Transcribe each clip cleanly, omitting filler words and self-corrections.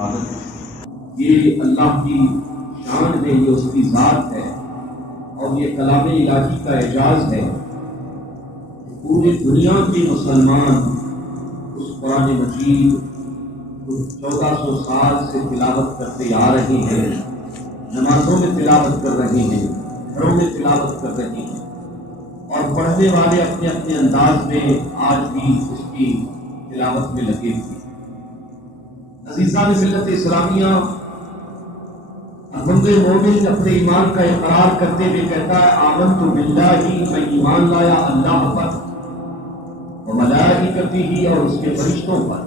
عبادت ہے، یہ اللہ کی شان ہے، یہ اس کی ذات ہے، اور یہ کلام الہی کا اعجاز ہے۔ پوری دنیا کے مسلمان اس قرآن مجید کو 1400 سال سے تلاوت کرتے آ رہے ہیں، نمازوں میں تلاوت کر رہے ہیں، گھروں میں تلاوت کر رہے ہیں، اور پڑھنے والے اپنے اپنے انداز میں آج بھی اس کی تلاوت میں لگے ہوئے ہیں۔ عزیزان ملت اسلامیہ، بندے مومن اپنے ایمان کا اقرار کرتے ہوئے کہتا ہے آمنت باللہ، میں ایمان لایا اللہ پر، وملائکتہ، اور اس کے فرشتوں پر،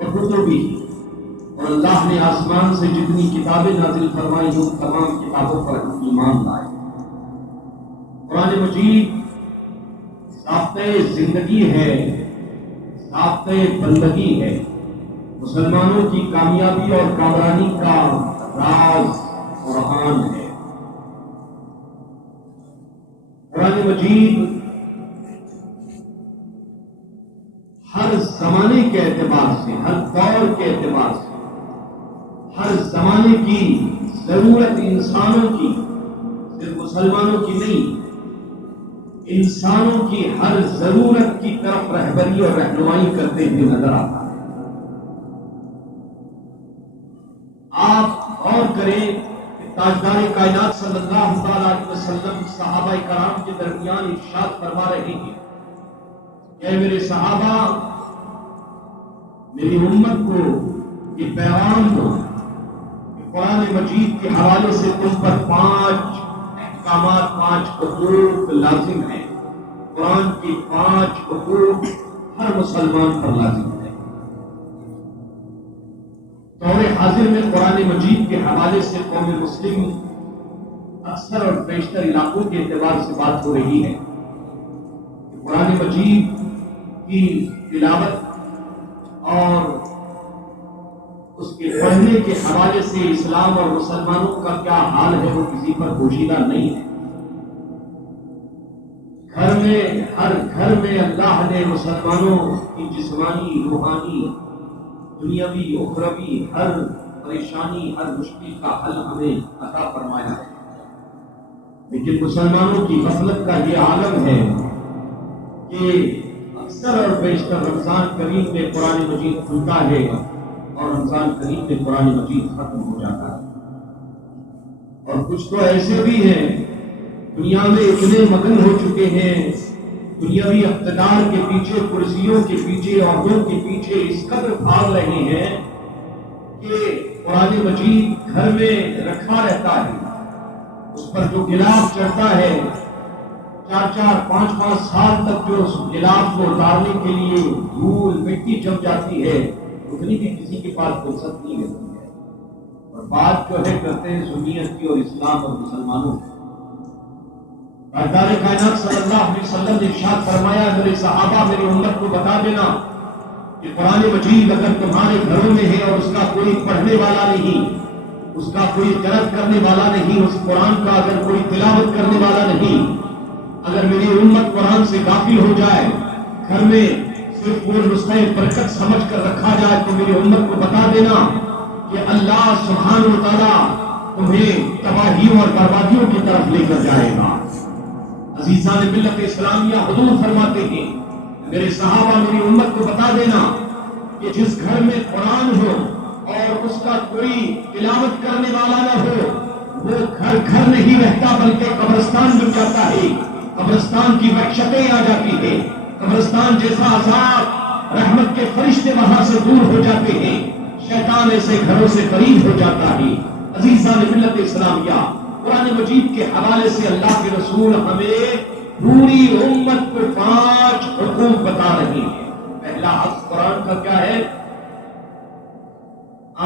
وکتبہ، اور اللہ نے آسمان سے جتنی کتابیں نازل فرمائی ان تمام کتابوں پر ایمان لائے۔ قرآن مجید ضابطۂ زندگی ہے، ضابطۂ بندگی ہے، مسلمانوں کی کامیابی اور کامرانی کا راز قرآن ہے۔ قرآن مجید ہر زمانے کے اعتبار سے، ہر دور کے اعتبار سے، ہر زمانے کی ضرورت انسانوں کی، صرف مسلمانوں کی نہیں، انسانوں کی ہر ضرورت کی طرف رہبری اور رہنمائی کرتے ہوئے نظر آتا ہے۔ آپ غور کریں کہ تاجدار کائنات صلی اللہ تعالی علیہ وسلم صحابہ کرام کے درمیان ارشاد فرما رہے ہیں کہ میرے صحابہ، میری امت کو یہ پیغام دو کہ قرآن مجید کے حوالے سے تم پر 5 احکامات، 5 حقوق لازم ہیں۔ قرآن کی 5 حقوق ہر مسلمان پر لازم ہے۔ دور حاضر میں قرآن مجید کے حوالے سے قوم مسلم اکثر اور بیشتر علاقوں کے اعتبار سے بات ہو رہی ہے کہ قرآن مجید کی تلاوت اور اس کے پڑھنے کے حوالے سے اسلام اور مسلمانوں کا کیا حال ہے وہ کسی پر پوشیدہ نہیں ہے۔ ہر گھر میں اللہ نے مسلمانوں کی جسمانی، روحانی، دنیاوی، اخروی ہر پریشانی، ہر مشکل کا حل ہمیں عطا فرمایا ہے، لیکن مسلمانوں کی غفلت کا یہ عالم ہے کہ اکثر اور بیشتر رمضان کریم میں قرآن مجید کھلتا ہے اور رمضان کریم میں قرآن مجید ختم ہو جاتا ہے۔ اور کچھ تو ایسے بھی ہیں دنیا میں اتنے مگن ہو چکے ہیں، دنیاوی اقتدار کے پیچھے، کرسیوں کے پیچھے، عہدوں کے پیچھے اس قدر بھاگ رہے ہیں کہ قرآن مجید گھر میں رکھا رہتا ہے، اس پر جو غلاف چڑھتا ہے 4 5 سال تک جو اس غلاف کو اتارنے کے لیے دھول مٹی جم جاتی ہے، اتنی بھی کسی کے پاس فرصت نہیں رہتی ہے، اور بات جو ہے کرتے ہیں سنیت کی اور اسلام اور مسلمانوں کی۔ تاجدار کائنات صلی اللہ علیہ وسلم نے ارشاد فرمایا میرے صحابہ، میری امت کو بتا دینا کہ قرآن مجید اگر تمہارے گھروں میں ہے اور اس کا کوئی پڑھنے والا نہیں، اس کا کوئی قرأت کرنے والا نہیں، اس قرآن کا اگر کوئی تلاوت کرنے والا نہیں، اگر میری امت قرآن سے غافل ہو جائے، گھر میں صرف وہ نسخہ برکت سمجھ کر رکھا جائے، تو میری امت کو بتا دینا کہ اللہ سبحانہ و تعالیٰ تمہیں تباہیوں اور بربادیوں کی طرف لے کر جائے گا۔ عزیزان ملت اسلامیہ، حضور فرماتے ہیں میرے صحابہ، میری امت کو بتا دینا کہ جس گھر میں قرآن ہو اور اس کا کوئی تلاوت کرنے والا نہ ہو، وہ گھر نہیں رہتا بلکہ قبرستان بن جاتا ہے، قبرستان کی وحشتیں آ جاتی ہے، قبرستان جیسا عذاب، رحمت کے فرشتے وہاں سے دور ہو جاتے ہیں، شیطان ایسے گھروں سے قریب ہو جاتا ہے۔ عزیزان ملت اسلامیہ، قرآن مجید کے حوالے سے اللہ کے رسول ہمیں پوری امت کو 5 حقوق بتا رہے ہیں۔ پہلا حق قرآن کا کیا ہے؟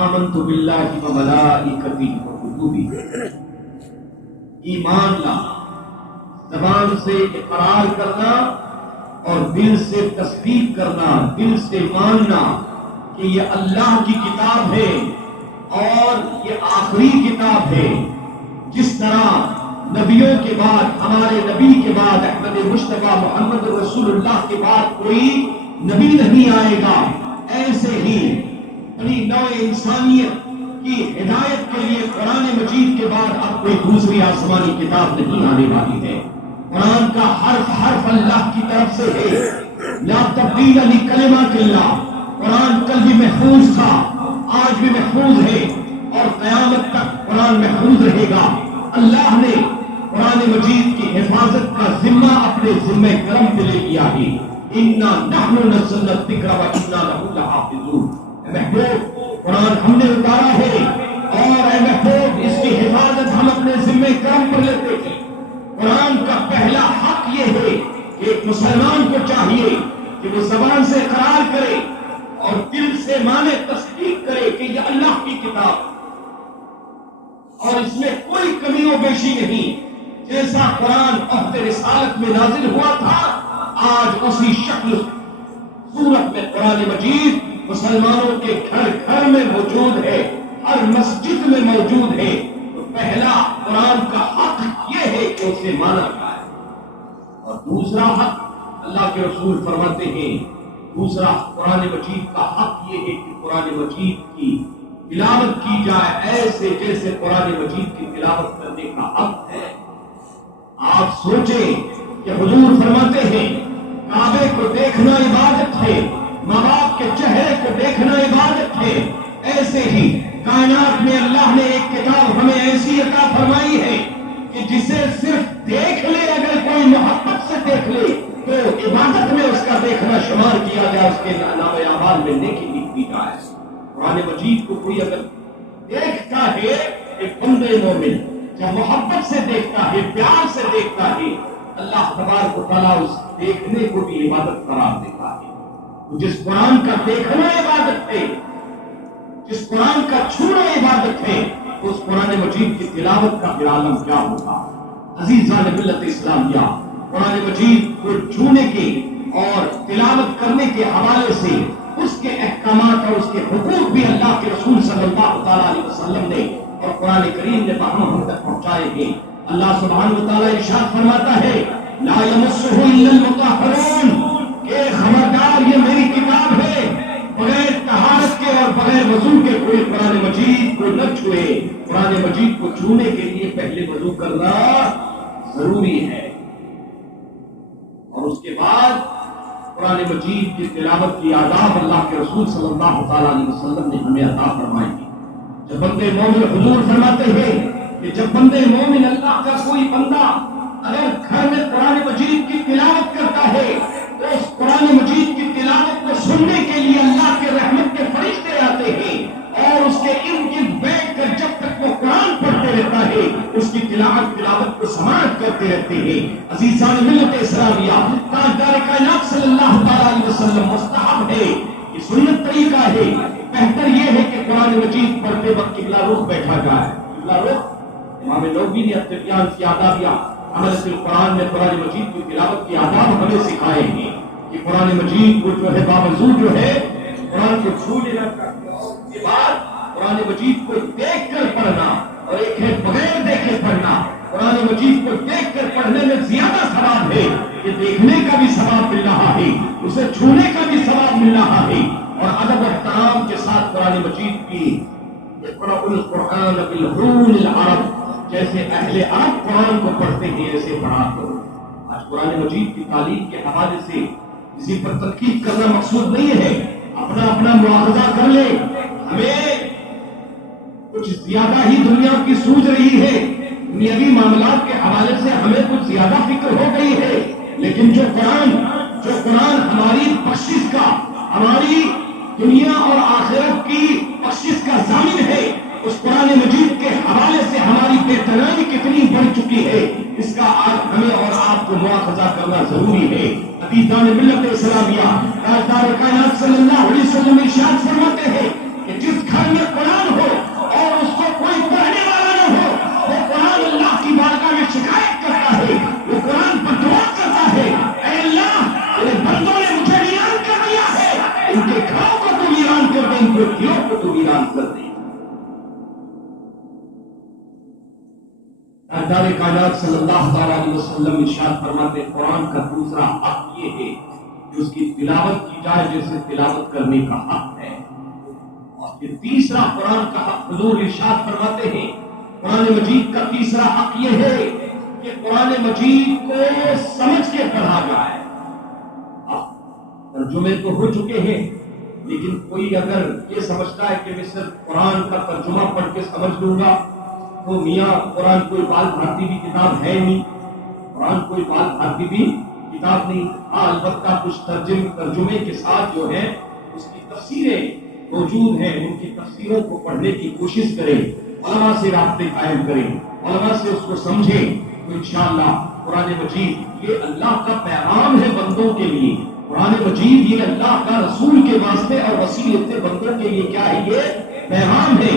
آمنت باللہ وملائکتہ وکتبہ، ایمان لا، زبان سے اقرار کرنا اور دل سے تصدیق کرنا، دل سے ماننا کہ یہ اللہ کی کتاب ہے اور یہ آخری کتاب ہے۔ جس طرح نبیوں کے بعد، ہمارے نبی کے بعد، احمد مصطفیٰ محمد رسول اللہ کے بعد کوئی نبی نہیں آئے گا، ایسے ہی بڑی نوع انسانیت کی ہدایت کے لیے قرآن مجید کے بعد اب کوئی دوسری آسمانی کتاب نہیں آنے والی ہے۔ قرآن کا حرف حرف اللہ کی طرف سے ہے، لا تبدیل لکلمات اللہ۔ قرآن کل بھی محفوظ تھا، آج بھی محفوظ ہے، اور قیامت تک قرآن محفوظ رہے گا۔ اللہ نے قرآن مجید کی حفاظت کا ذمہ اپنے ذمہ کرم پہ لے لیا ہے۔ انا نحن نزلنا الذکر وانا لہ لحافظون۔ اے محبوب، قرآن ہم نے اتارا ہے، اور اے محبوب اس کی حفاظت ہم اپنے ذمہ کرم پر لیتے ہیں۔ قرآن کا پہلا حق یہ ہے کہ ایک مسلمان کو چاہیے کہ وہ زبان سے اقرار کرے اور دل سے مانے، تصدیق کرے کہ یہ اللہ کی کتاب اور اس میں کوئی کمی و بیشی نہیں۔ جیسا قرآن عہد رسالت میں نازل ہوا تھا، آج اسی شکل صورت میں قرآن مجید مسلمانوں کے گھر گھر میں موجود ہے، ہر مسجد میں موجود ہے۔ تو پہلا قرآن کا حق یہ ہے کہ اسے مانا جائے، اور دوسرا حق اللہ کے رسول فرماتے ہیں، دوسرا قرآن مجید کا حق یہ ہے کہ قرآن مجید کی تلاوت کی جائے ایسے جیسے قرآن مجید کی تلاوت کرنے کا حق ہے۔ آپ سوچیں کہ حضور فرماتے ہیں کعبے کو دیکھنا عبادت ہے، ماں باپ کے چہرے کو دیکھنا عبادت ہے، ایسے ہی کائنات میں اللہ نے ایک کتاب ہمیں ایسی عطا فرمائی ہے کہ جسے صرف دیکھ لے، اگر کوئی محبت سے دیکھ لے تو عبادت میں اس کا دیکھنا شمار کیا جائے، اس کے نامہ اعمال میں نیکی لکھ دی جائے۔ قرآن مجید کو کوئی اگر دیکھتا ہے، ایک بندے مومن جب محبت سے دیکھتا ہے، پیار سے دیکھتا ہے، اللہ تبارک و تعالیٰ اس دیکھنے کو بھی عبادت قرار دیتا ہے۔ جس قرآن کا دیکھنا عبادت ہے، جس قرآن کا چھونا عبادت ہے، اس قرآن مجید کی تلاوت کا پھر عالم کیا ہوگا؟ عزیزان ملت اسلامیہ، قرآن مجید کو چھونے کے اور تلاوت کرنے کے حوالے سے اس کے احکامات اور اس کے حقوق بھی اللہ کے رسول صلی اللہ تعالیٰ علیہ وسلم نے اور قرآن کریم نے ہم تک پہنچائے ہیں۔ اللہ سبحانہ و تعالیٰ ارشاد فرماتا ہے، لا یمسہ الا المطہرون، کہ خبردار یہ میری کتاب ہے، بغیر طہارت کے اور بغیر وضو کے کوئی قرآن مجید کو نہ چھوئے۔ قرآن مجید کو چھونے کے لیے پہلے وضو کرنا ضروری ہے، اور اس کے بعد قرآن مجید کی تلاوت کی آداب اللہ کے رسول صلی اللہ تعالیٰ علیہ وسلم نے ہمیں عطا فرمائی ہے۔ جب بندے مومن، حضور فرماتے ہیں کہ جب بندے مومن، اللہ کا کوئی بندہ اگر گھر میں قرآن مجید کی تلاوت کرتا ہے تو اس قرآن مجید کی تلاوت کو سننے کے لیے اللہ کے رحمت کے فرشتے آتے ہیں، اور اس کے ارد گرد بیٹھ کر جب تک وہ قرآن پڑھتے رہتا ہے اس کی تلاوت کو سماعت کرتے رہتے ہیں۔ عزیزان ملت اسلامیہ، تاجدار کائنات صلی اللہ تعالیٰ علیہ وسلم مستحب ہے، یہ سنت طریقہ ہے، بہتر یہ ہے کہ قرآن مجید پڑھتے وقت قبلہ رخ بیٹھا جائے۔ قبلہ رخ امام نووی نے التبیان کی آدابیہ عمل القرآن میں قرآن مجید کی تلاوت کی آداب ہمیں سکھائے ہیں کہ قرآن مجید کو جو ہے باوجود جو ہے قرآن کو چھو لینا چاہیے، اور اس کے بعد قرآن مجید کو دیکھ کر پڑھنا، اور ایک ہے بغیر دیکھے پڑھنا۔ قرآن مجید کو دیکھ کر پڑھنے میں زیادہ ثواب ہے، کہ دیکھنے کا بھی ثواب مل رہا ہے، اسے چھونے کا بھی ثواب مل رہا ہے، اور ادب و احترام کے ساتھ قرآن مجید کی اقرأ القرآن بالحروف العرب، جیسے اہل عرب قرآن کو پڑھتے ہیں ایسے پڑھا کرو۔ آج قرآن مجید کی تعلیم کے حوالے سے کسی پر تنقید کرنا مقصود نہیں ہے، اپنا اپنا مواخذہ کر لے۔ ہمیں کچھ زیادہ ہی دنیا کی سوچ رہی ہے، دنیاوی معاملات کے حوالے سے ہمیں کچھ زیادہ فکر ہو گئی ہے، لیکن جو قرآن ہماری بخشش کا، ہماری دنیا اور آخرت کی بخشش کا ضامن ہے، اس قرآن مجید کے حوالے سے ہماری بے تنائی کتنی بڑھ چکی ہے، اس کا آج ہمیں اور آپ کو مواخذہ کرنا ضروری ہے۔ عزیزان ملت اسلامیہ، تاجدار کائنات صلی اللہ علیہ وسلم ارشاد فرماتے ہیں کہ جس گھر میں قرآن ہو اور اس کو کوئی پڑھنے والا نہ ہو، وہ قرآن اللہ کی بارگاہ میں شکایت کرتا ہے، وہ قرآن پر دعا کرتا ہے، اے اللہ میرے بندوں نے مجھے ویران کر دیا ہے، ان کے گھروں کو تو ویران کر دے، ان کے دلوں کو تو ویران کر دے۔ تاجدار کائنات صلی اللہ تعالیٰ علیہ وسلم ارشاد فرماتے ہیں قرآن کا دوسرا حق یہ ہے کہ اس کی تلاوت کی جائے جیسے تلاوت کرنے کا حق ہے، اور پھر تیسرا قرآن کا حق حضور ارشاد فرماتے ہیں، قرآن مجید کا تیسرا حق یہ ہے کہ قرآن مجید کو سمجھ کے پڑھا جائے۔ ترجمے تو ہو چکے ہیں، لیکن کوئی اگر یہ سمجھتا ہے کہ میں صرف قرآن کا ترجمہ پڑھ کے سمجھ لوں گا تو میاں قرآن کوئی بال بھارتی بھی کتاب ہے نہیں، قرآن کوئی بال بھارتی بھی کتاب نہیں۔ ہاں البتہ کچھ ترجمے کے ساتھ جو ہے اس کی تفسیریں موجود ہیں، ان کی تفسیروں کو پڑھنے کی کوشش کریں، علماء سے رابطے قائم کریں، علماء سے اس کو سمجھیں، تو انشاءاللہ قرآن مجید یہ اللہ کا پیغام ہے بندوں کے لیے، قرآن مجید یہ اللہ کا رسول کے واسطے اور وسیلے بندوں کے لیے کیا ہے، یہ پیغام ہے۔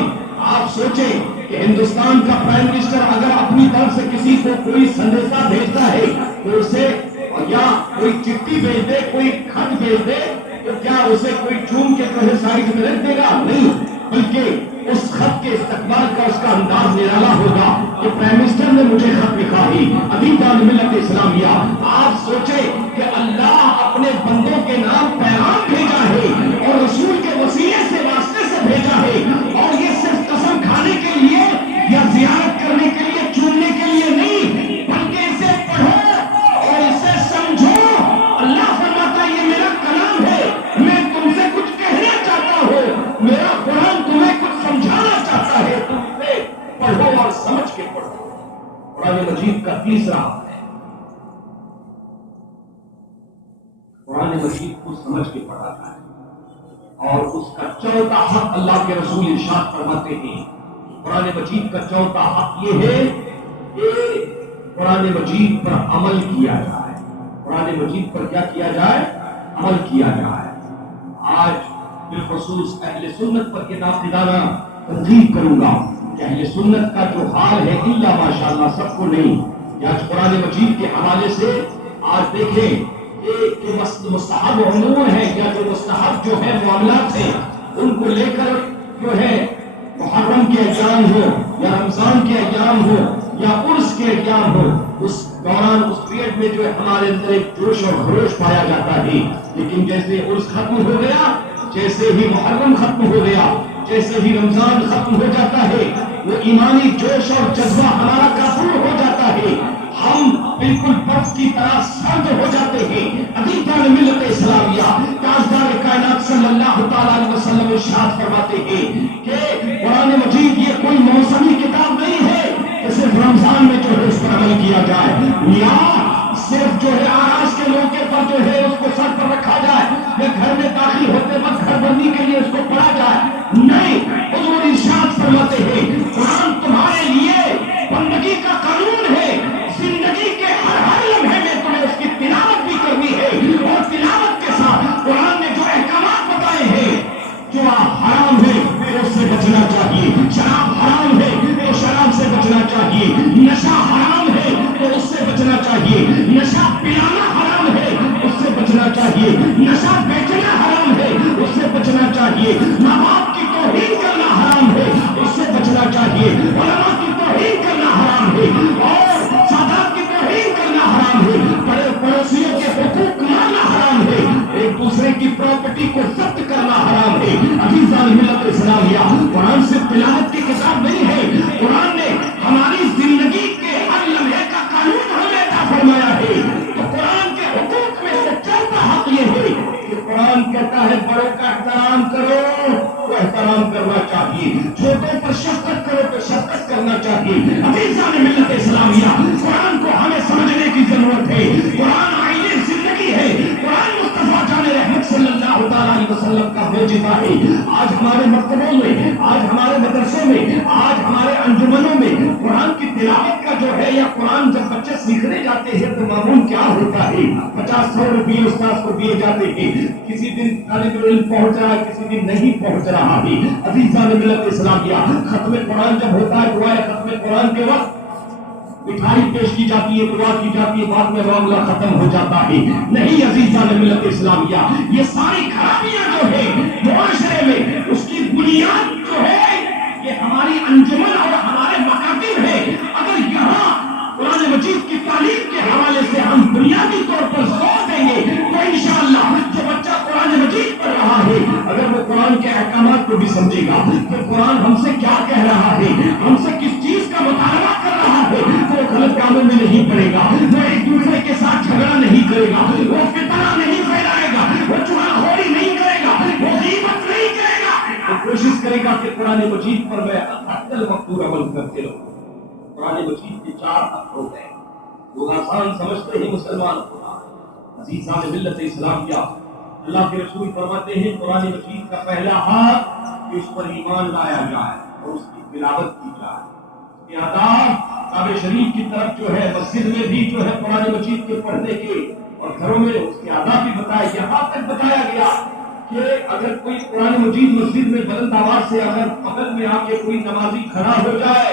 آپ سوچیں کہ ہندوستان کا پرائم منسٹر اگر اپنی طرف سے کسی کو کوئی سندیشہ بھیجتا ہے تو اسے یا کوئی چٹھی بھیج دے، کوئی خط بھیج دے، تو کیا اسے کوئی چوم کے جو ہے سائڈ میں رکھ دے گا؟ نہیں، بلکہ اس خط کے استقبال کا اس کا انداز نرالا ہوگا کہ پرائم منسٹر نے مجھے خط لکھا ہے، عزیزان ملت اسلامیہ۔ آپ سوچیں کہ اللہ اپنے بندوں کے نام پیغام بھیجا ہے اور رسول کے وسیلے سے واسطے سے بھیجا ہے، اور یہ صرف قسم کھانے کے لیے یا زیارت کرنے کے لیے، چوننے کے لیے نہیں، بلکہ اسے پڑھو اور اسے سمجھو۔ اللہ فرماتا ہے یہ میرا کلام ہے، میں تم سے کچھ کہنا چاہتا ہوں، میرا قرآن تمہیں کچھ سمجھانا چاہتا ہے، تم اسے پڑھو اور سمجھ کے پڑھو۔ قرآن مجید کا تیسرا حق ہے قرآن مجید کو سمجھ کے پڑھا جائے، اور اس کا چوتھا حق اللہ کے رسول ارشاد فرماتے ہیں، قرآن مجید کا چوتھا حق یہ ہے کہ قرآن مجید پر عمل کیا جائے۔ قرآن مجید پر کیا کیا جائے؟ عمل کیا جائے۔ آج بالخصوص اہل سنت پر یہ ناقدانہ تنقید کروں گا کہ اہل سنت کا جو حال ہے الا ماشاءاللہ سب کو نہیں، کہ آج قرآن مجید کے حوالے سے آج دیکھیں کہ مستحب امور ہے یا جو مستحب جو ہے معاملات ہیں، ان کو لے کر جو ہے محرم کے ایام ہو یا رمضان کے ایام ہو یا عرس کے ایام ہو، اس دوران اس پیریڈ میں جو ہے ہمارے اندر ایک جوش اور خروش پایا جاتا ہے، لیکن جیسے عرس ختم ہو گیا، جیسے ہی محرم ختم ہو گیا، جیسے ہی رمضان ختم ہو جاتا ہے، وہ ایمانی جوش اور جذبہ ہمارا کافور ہو جاتا ہے، ہم بالکل برف کی طرح سرد ہو جاتے ہیں۔ عزیزان ملت اسلامیہ، تاجدار کائنات صلی اللہ تعالیٰ علیہ وسلم ارشاد فرماتے ہیں کہ قرآن مجید یہ کوئی موسمی کتاب نہیں ہے کہ صرف رمضان میں جو ہے اس پر عمل کیا جائے، یا صرف جو ہے آراز کے موقع پر جو ہے اس کو سر پر رکھا جائے، یا گھر میں داخل ہوتے وقت گھر بندی کے لیے اس کو پڑھا جائے، نہیں، حضور ارشاد فرماتے ہیں قرآن تمہارے لیے بندگی کا قانون ہے، زندگی کے ہر لمحے میں تمہیں اس کی تلاوت بھی کرنی ہے، اور تلاوت کے ساتھ قرآن نے جو احکامات بتائے ہیں، جو حرام ہے اس سے بچنا چاہیے، شراب حرام ہے تو شراب سے بچنا چاہیے، نشہ حرام ہے تو اس سے بچنا چاہیے، نشہ پلانا حرام ہے اس سے بچنا چاہیے، نشہ بیچنا حرام ہے اس سے بچنا چاہیے، ماں باپ کی توہین کرنا حرام ہے اس سے بچنا چاہیے، علماء کی توہین کرنا حرام ہے، اور سادات کی توہین کرنا حرام ہے، بڑے پڑوسیوں کے حقوق مارنا حرام ہے، ایک دوسرے کی پراپرٹی کو ضبط کرنا حرام ہے۔ عزیزان ملت اسلامیہ، قرآن صرف تلاوت کی کتاب نہیں ہے، قرآن نے ہماری زندگی کے ہر لمحے کا قانون ہمیں عطا فرمایا ہے، تو قرآن کے حقوق میں سے چوتھا حق یہ ہے کہ قرآن کہتا ہے بڑوں کا احترام کرو تو احترام کرنا چاہیے، چھوٹوں پر شفقت کرو تو شفقت کرنا چاہیے۔ عزیزان ملت اسلامیہ، قرآن کو ہمیں سمجھنے کی ضرورت ہے، قرآن آئین زندگی ہے، قرآن مصطفیٰ جان رحمت صلی اللہ تعالیٰ علیہ وسلم کا معجزہ ہے۔ آج ہمارے مکتبوں میں، آج ہمارے مدرسوں میں، آج ہمارے انجمنوں میں قرآن کی تلاوت کا جو ہے، یا قرآن جب بچے سیکھنے جاتے ہیں تو معمول کیا ہوتا ہے، 50-100 روپئے استاد کو دیے جاتے ہیں، کسی دن طالب علم پہنچ رہا ہے، کسی دن نہیں پہنچ رہا ہے۔ عزیزان ملت اسلامیہ، ختم قرآن جب ہوتا ہے، دعائے ختم قرآن کے وقت مٹھائی پیش کی جاتی ہے، دعا کی جاتی ہے، بعد میں معاملہ ختم ہو جاتا ہے۔ نہیں عزیزان ملت اسلامیہ، یہ ساری خرابیاں جو ہے معاشرے میں، اس کی بنیاد جو ہے یہ ہماری انجمن اور ہمارے مکاتب ہے۔ اگر یہاں قرآن مجید کی تعلیم کے حوالے سے ہم بنیادی طور پر زور دیں گے تو انشاءاللہ جو بچہ قرآن مجید پڑھ رہا ہے، اگر وہ قرآن کے احکامات کو بھی سمجھے کرے گا کہ قرآن مجید پر میں حتل مقدور عمل کرتے رہوں۔ قرآن مجید کے 4 حق ہو گئے، لوگ آسان سمجھتے ہیں مسلمان ہونا۔ عزیزان ملت اسلامیہ، اللہ کے رسول فرماتے ہیں قرآن مجید کا پہلا حق کہ اس پر ایمان لایا جائے اور اس کی تلاوت کی جائے۔ یہ آداب کعبہ شریف کی طرف جو ہے، مسجد میں بھی جو ہے قرآن مجید کے پڑھنے کے، اور گھروں میں اس کے آداب بھی بتائے، یہاں تک بتایا گیا کہ اگر کوئی قرآن مجید مسجد میں بلند آواز سے اگر بغل میں آ کے کوئی نمازی کھڑا ہو جائے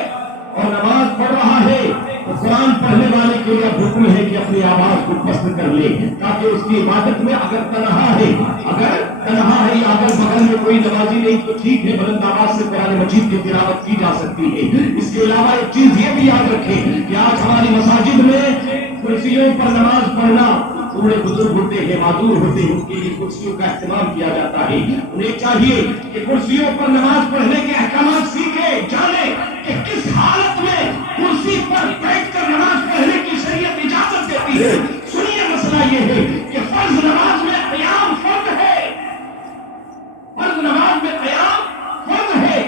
اور نماز پڑھ رہا ہے تو قرآن پڑھنے والے کے لیے حکم ہے کہ اپنی آواز کو پست کر لے، تاکہ اس کی عبادت میں اگر تنہا ہے یا اگر بغل میں کوئی نمازی نہیں تو ٹھیک ہے، بلند آواز سے قرآن مجید کی تلاوت کی جا سکتی ہے۔ اس کے علاوہ ایک چیز یہ بھی یاد رکھیں کہ آج ہماری مساجد میں کرسیوں پر نماز پڑھنا، بوڑھے بزرگ ہوتے ہیں، معذور ہوتے ہیں، ان کے لیے کرسیوں کا استعمال کیا جاتا ہے۔ انہیں چاہیے کہ کرسیوں پر نماز پڑھنے کے احکامات سیکھیں، جانیں کہ کس حالت میں کرسی پر بیٹھ کر نماز پڑھنے کی شریعت اجازت دیتی ہے۔ سنیے، مسئلہ یہ ہے کہ فرض نماز میں قیام فرض ہے، فرض نماز میں قیام فرض ہے۔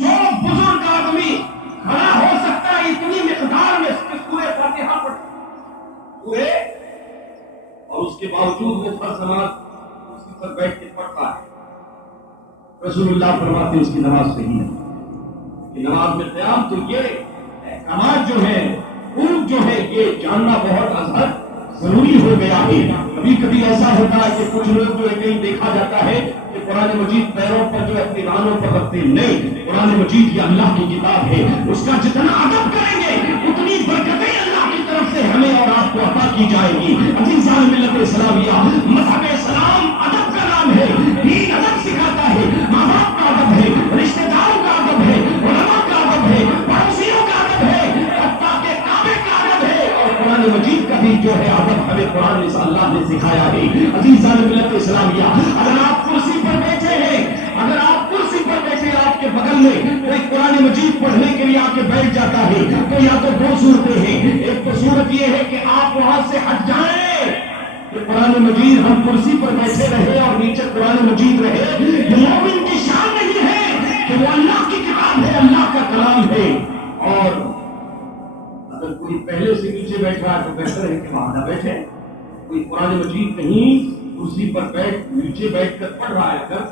جو بزرگ آدمی کھڑا ہو سکتا ہے اتنی مقدار میں سورہ فاتحہ پڑھے اور اس کے باوجود وہ فرض نماز کرسی پر بیٹھ کے پڑھتا ہے، رسول اللہ فرماتے ہیں اس کی نماز صحیح ہے۔ کہ نماز میں قیام تو یہ احکامات جو ہے، خوب جو ہے، یہ جاننا بہت ازحد ضروری ہو گیا ہے۔ کبھی کبھی ایسا ہوتا ہے کہ کچھ لوگ جو ہے کہیں دیکھا جاتا ہے کہ قرآن مجید پیروں پر جو اپنی رانوں پر رکھتے نہیں۔ قرآن مجید یہ اللہ کی کتاب ہے، اس کا جتنا ادب کریں گے اتنی برکتیں اللہ کی طرف سے ہمیں اور آپ کو عطا کی جائے گی۔ عزیزان ملت اسلامیہ، مذہب اسلام ادب کا نام ہے، دین ادب سکھاتا ہے، ماں باپ کا ادب ہے، رشتہ داروں کا ادب ہے، علماء کا ادب ہے، پڑوسیوں کا ادب ہے، حتیٰ کہ کعبے کا ادب ہے، اور قرآن مجید کا بھی جو ہے ادب ہمیں قرآن سے اللہ نے سکھایا ہے۔ عزیزان ملت اسلامیہ، اگر آپ کرسی پر بیٹھے ہیں، اگر آپ کرسی پر بیٹھے آپ کے بغل میں کوئی قرآن مجید پڑھنے کے لیے آ کے بیٹھ جاتا ہے تو یا تو 2 صورتیں ہیں۔ ایک تو صورت یہ ہے کہ آپ وہاں سے ہٹ جائیں کہ قرآن مجید ہم کرسی پر بیٹھے رہے اور نیچے قرآن مجید رہے، یہ مومن کی شان نہیں ہے کہ وہ اللہ کی کتاب ہے، اللہ کا کلام ہے۔ اور اگر کوئی پہلے سے نیچے بیٹھا ہے تو بہتر ہے کہ وہاں نہ بیٹھے۔ کوئی قرآن مجید نہیں کرسی پر نیچے بیٹھ کر پڑھ رہا ہے، اگر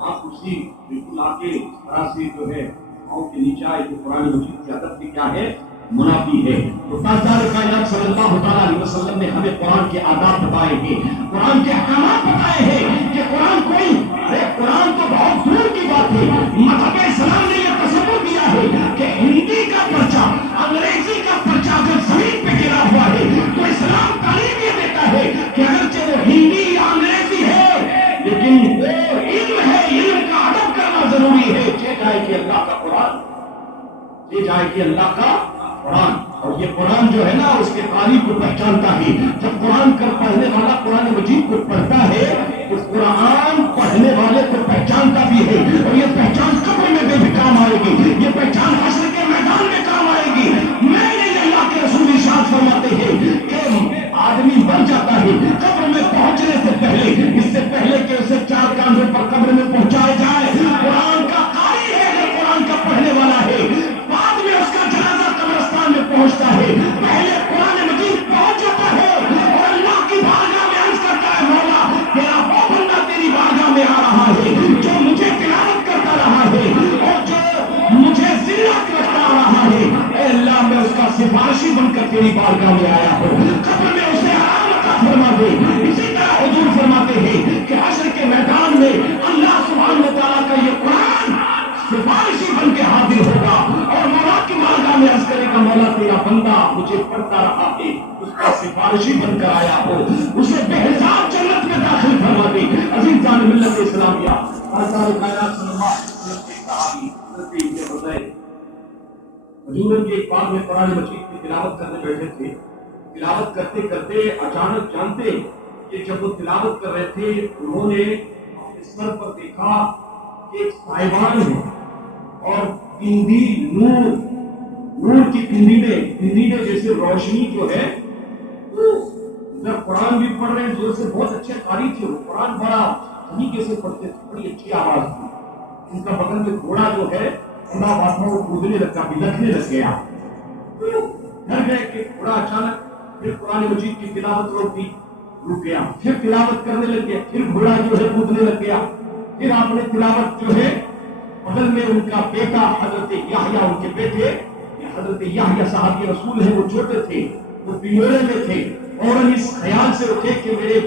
آپ کرسی بالکل آ کے اس طرح سے جو ہے پاؤں کے نیچے آئے تو قرآن مجید کی ادب کی کیا ہے، منافی ہے۔ تو تاجدار کائنات صلی اللہ تعالیٰ علیہ وسلم نے ہمیں قرآن کے آداب بتائے ہیں، قرآن کے احکامات بتائے ہیں کہ قرآن تو بہت دور کی بات ہے۔ مذہب اسلام نے یہ تصور دیا ہے کہ ہندی کا پرچہ، انگریزی کا پرچہ جب زمین پہ گرا ہوا ہے تو اسلام تعلیم یہ دیتا ہے کہ اگرچہ وہ ہندی یا انگریزی ہے لیکن وہ علم ہے، علم کا ادب کرنا ضروری ہے۔ یہ جائے کہ اللہ کا قرآن، یہ جائے کہ اللہ کا قرآن، اور یہ قرآن جو ہے نا اس کے قاری کو پہچانتا ہے۔ جب قرآن کا پڑھنے والا قرآن مجید کو پڑھتا ہے تو قرآن پڑھنے والے کو پہچانتا بھی ہے، اور یہ پہچان قبر میں بھی کام آئے گی، یہ پہچان حشر کے میدان میں کام آئے گی۔ میں نہیں، اللہ کے رسول ارشاد فرماتے ہیں کہ آدمی مر جاتا ہے قبر میں پہنچنے سے پہلے، اس سے پہلے کہ اسے 4 کاندھوں پر قبر میں پہنچایا جائے، قرآن کا قاری ہے، اگر قرآن کا پڑھنے والا ہے، بعد میں اس کا جنازہ قبرستان میں پہنچتا ہے، پہلے قرآن مجید پہنچ جاتا ہے اور اللہ کی بارگاہ میں عرض کرتا ہے، مولا میرا وہ بندہ تیری بارگاہ میں آ رہا ہے جو مجھے تلاوت کرتا رہا ہے اور جو مجھے ذلت کرتا آ رہا ہے، اے اللہ میں اس کا سفارشی بن کر تیری بارگاہ میں آیا ہوں، قبر میں اسے آرام عطا فرما دے۔ اسی طرح حضور فرماتے ہیں کہ حشر کے میدان میں اللہ سبحانہ و تعالیٰ کا یہ قرآن سفارشی بن کے حاضر ہوگا اور مولا کی بارگاہ میں عرض کرے گا، مولا تیرا بندہ مجھے پڑھتا رہا ہے، اس کا سفارشی بن کر آیا ہو، اسے بے حساب جنت میں داخل فرما دے۔ عزیزان ملت اسلامیہ، تاجدار کائنات صلی اللہ علیہ وسلم کے صحابی حضرت ابن حذیفہ حضور کے ایک بار میں قرآن مجید کی تلاوت کرنے بیٹھے تھے، تلاوت کرتے کرتے اچانک جانتے کہ جب وہ تلاوت کر رہے تھے انہوں نے اپنے سر پر دیکھا کہ ایک سائبان ہے اور پندی نور کی پندی میں جیسے روشنی جو ہے، تو جب قرآن بھی پڑھ رہے ہیں زور سے، بہت اچھے قاری تھے وہ، قرآن بڑا طریقے سے پڑھتے تھے، بڑی اچھی آواز تھی، ان کا بغل میں گھوڑا جو ہے گھوڑا باتوں کو کودنے لگا بلکنے لگ گیا. تو ڈر گئے کہ گھوڑا اچانک پھر قرآن مجید کی تلاوت رک گیا, پھر تلاوت کرنے لگ گیا, پھر گھوڑا جو ہے کودنے لگ گیا. پھر آپ نے تلاوت جو ہے بغل میں ان کا بیٹا حضرت یحییٰ, ان کے بیٹے حضرت یحییٰ صحابی رسول ہیں, وہ چھوٹے تھے, وہ پنجرے میں تھے, اور اس خیال سے اٹھے کہ میرے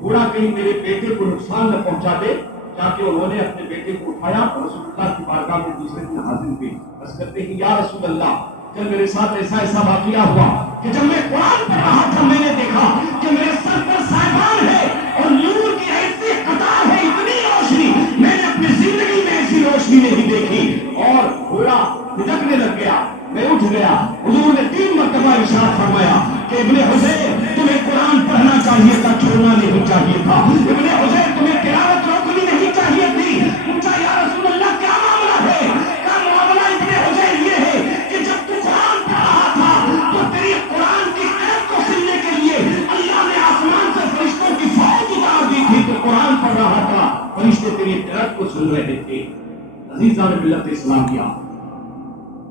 گھوڑا کہیں میرے بیٹے کو نقصان نہ پہنچا دے. جا کے انہوں نے اپنے بیٹے کو اٹھایا اور رسول اللہ کی بارگاہ میں دوسرے دن حاضر ہوئے. بس کرتے ہیں یا رسول اللہ, کل میرے ساتھ ایسا واقعہ ہوا کہ جب میں قرآن پڑھ رہا تھا میں نے دیکھا کہ میرے سر پر سائبان ہے اور نور کی ایسی قطار ہے, اتنی روشنی میں نے اپنی زندگی میں ایسی روشنی نہیں دیکھی. اور گھوڑا لٹکنے لگ گیا, میں اٹھ گیا. حضور نے 3 مرتبہ ارشاد فرمایا کہ ابن حذیر تمہیں قرآن پڑھنا چاہیے تھا, چھوڑنا نہیں چاہیے تھا. ابن حذیر تمہیں تلاوت روکنی نہیں چاہیے تھی. پوچھا یا رسول اللہ کیا معاملہ ہے؟ کیا معاملہ ابن حذیر یہ ہے کہ جب تو قرآن پڑھ رہا تھا تو تیری قرآن کی قرأت کو سننے کے لیے اللہ نے آسمان سے فرشتوں کی فوج اتار دی تھی. تو قرآن پڑھ رہا تھا, فرشتے تیری قرأت کو سن رہے تھے. عزیزان ملت اسلامیہ,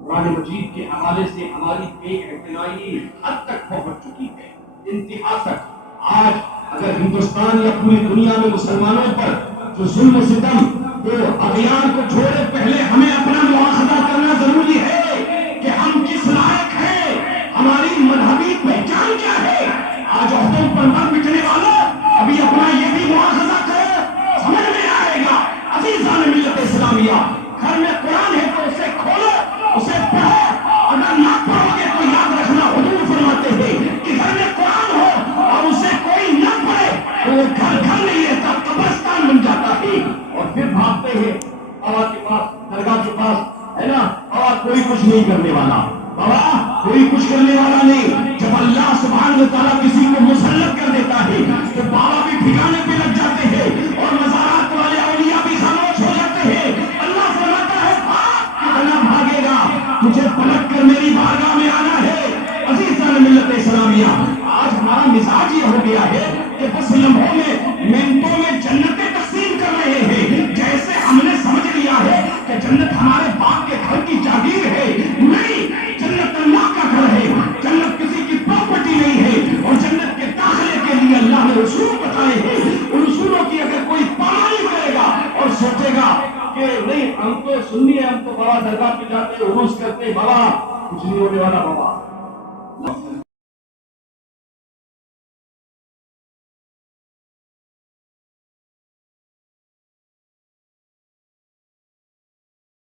قرآن مجید کے حوالے سے ہماری بے اعتنائی حد تک پہنچ چکی ہے, انتہا تک. آج اگر ہندوستان یا پوری دنیا میں مسلمانوں پر جو ظلم و ستم وہ اغیار کو چھوڑے, پہلے ہمیں اپنا مواخذہ کرنا ضروری ہے کہ ہم کس لائق ہیں, ہماری مذہبی پہچان کیا ہے. آج عہدوں پر مر مٹنے والوں ابھی اپنا یہ بھی مواخذہ کرو, سمجھ میں آئے گا. عزیزان ملت اسلامیہ, گھر میں قرآن ہے تو اسے کھولو, اسے پڑھو. اگر نہ پڑھو گے تو یاد رکھنا حضور فرماتے ہیں کہ گھر میں قرآن ہو اور اسے کوئی نہ پڑھے تو وہ گھر نہیں رہتا, قبرستان بن جاتا ہے. اور پھر بھاگتے ہیں بابا کے پاس, درگاہ کے پاس, ہے نا, بابا کوئی کچھ نہیں کرنے والا, بابا کوئی کچھ کرنے والا نہیں. جب اللہ سبحانہ و تعالیٰ کسی کو مسلط کر دیتا ہے تو بابا بھی ٹھکانے پہ لگ جاتے ہیں اور مزارات والے اولیاء بھی خاموش ہو جاتے ہیں. اللہ فرماتا ہے کتنا بھاگے گا, تجھے پلٹ کر میری بارگاہ میں آنا ہے. عزیزان ملت اسلامیہ, آج ہمارا مزاج یہ ہو گیا ہے کہ بس لمحوں میں منٹوں میں جنتیں تقسیم کر رہے ہیں, جیسے ہم نے سمجھ لیا ہے کہ جنت ہمارے باپ کے گھر کی جاگیر ہے. نہیں, جنت اللہ کا گھر ہے, جنت کسی کی پراپرٹی نہیں ہے. اور جنت کے داخلے کے لیے اللہ نے اصول بتائے ہیں. ان اصولوں کی اگر کوئی پامالی کرے گا اور سوچے گا کہ نہیں ہم تو سنی ہے, ہم تو بابا درگاہ پہ جاتے عروس کرتے, بابا کچھ نہیں ہونے والا. بابا